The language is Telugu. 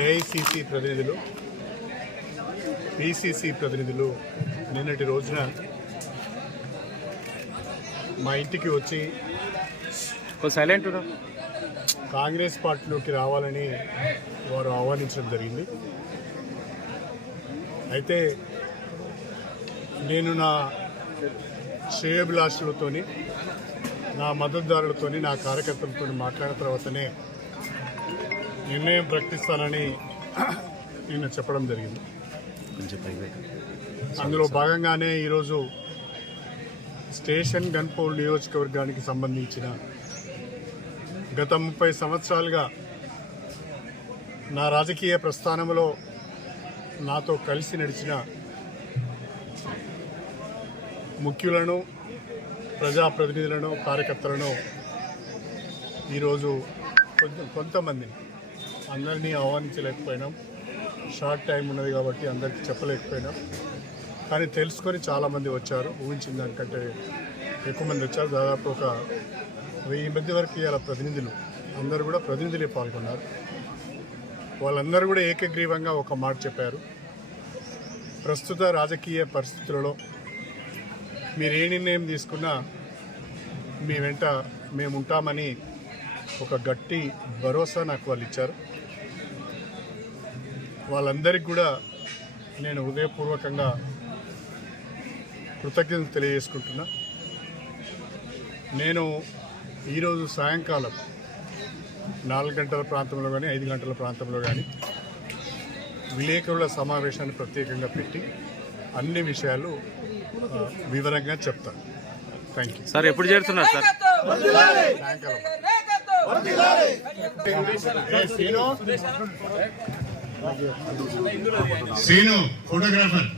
ఏఐసిసి ప్రతినిధులు పిసిసి ప్రతినిధులు నిన్నటి రోజున మా ఇంటికి వచ్చి సైలెంట్ కాంగ్రెస్ పార్టీలోకి రావాలని వారు ఆహ్వానించడం జరిగింది. అయితే నేను నా శ్రేయభిలాషులతోని నా మద్దతుదారులతోని నా కార్యకర్తలతో మాట్లాడిన తర్వాతనే నిర్ణయం ప్రకటిస్తానని నిన్న చెప్పడం జరిగింది. అందులో భాగంగానే ఈరోజు స్టేషన్ గన్పూర్ నియోజకవర్గానికి సంబంధించిన గత ముప్పై సంవత్సరాలుగా నా రాజకీయ ప్రస్థానంలో నాతో కలిసి నడిచిన ముఖ్యులను ప్రజాప్రతినిధులను కార్యకర్తలను ఈరోజు కొంచెం కొంతమందిని అందరినీ ఆహ్వానించలేకపోయినాం. షార్ట్ టైం ఉన్నది కాబట్టి అందరికీ చెప్పలేకపోయినాం. కానీ తెలుసుకొని చాలామంది వచ్చారు. ఊహించిన దానికంటే ఎక్కువ మంది వచ్చారు. దాదాపు ఒక వెయ్యి మంది వరకు ఇవాళ ప్రతినిధులు. అందరూ కూడా ప్రతినిధులే పాల్గొన్నారు. వాళ్ళందరూ కూడా ఏకగ్రీవంగా ఒక మాట చెప్పారు. ప్రస్తుత రాజకీయ పరిస్థితులలో మీరు ఏ నిర్ణయం తీసుకున్నా మీ వెంట మేము ఉంటామని ఒక గట్టి భరోసా నాకు వాళ్ళు ఇచ్చారు. వాళ్ళందరికీ కూడా నేను హృదయపూర్వకంగా కృతజ్ఞతలు తెలియజేసుకుంటున్నా. నేను ఈరోజు సాయంకాలం నాలుగు గంటల ప్రాంతంలో కానీ ఐదు గంటల ప్రాంతంలో కానీ విలేకరుల సమావేశాన్ని ప్రత్యేకంగా పెట్టి అన్ని విషయాలు వివరంగా చెప్తాను. థ్యాంక్ యూ సార్ ఎప్పుడు చేరుతున్నారు సార్? సాయంకాలం సీను ఫోటోగ్రాఫర్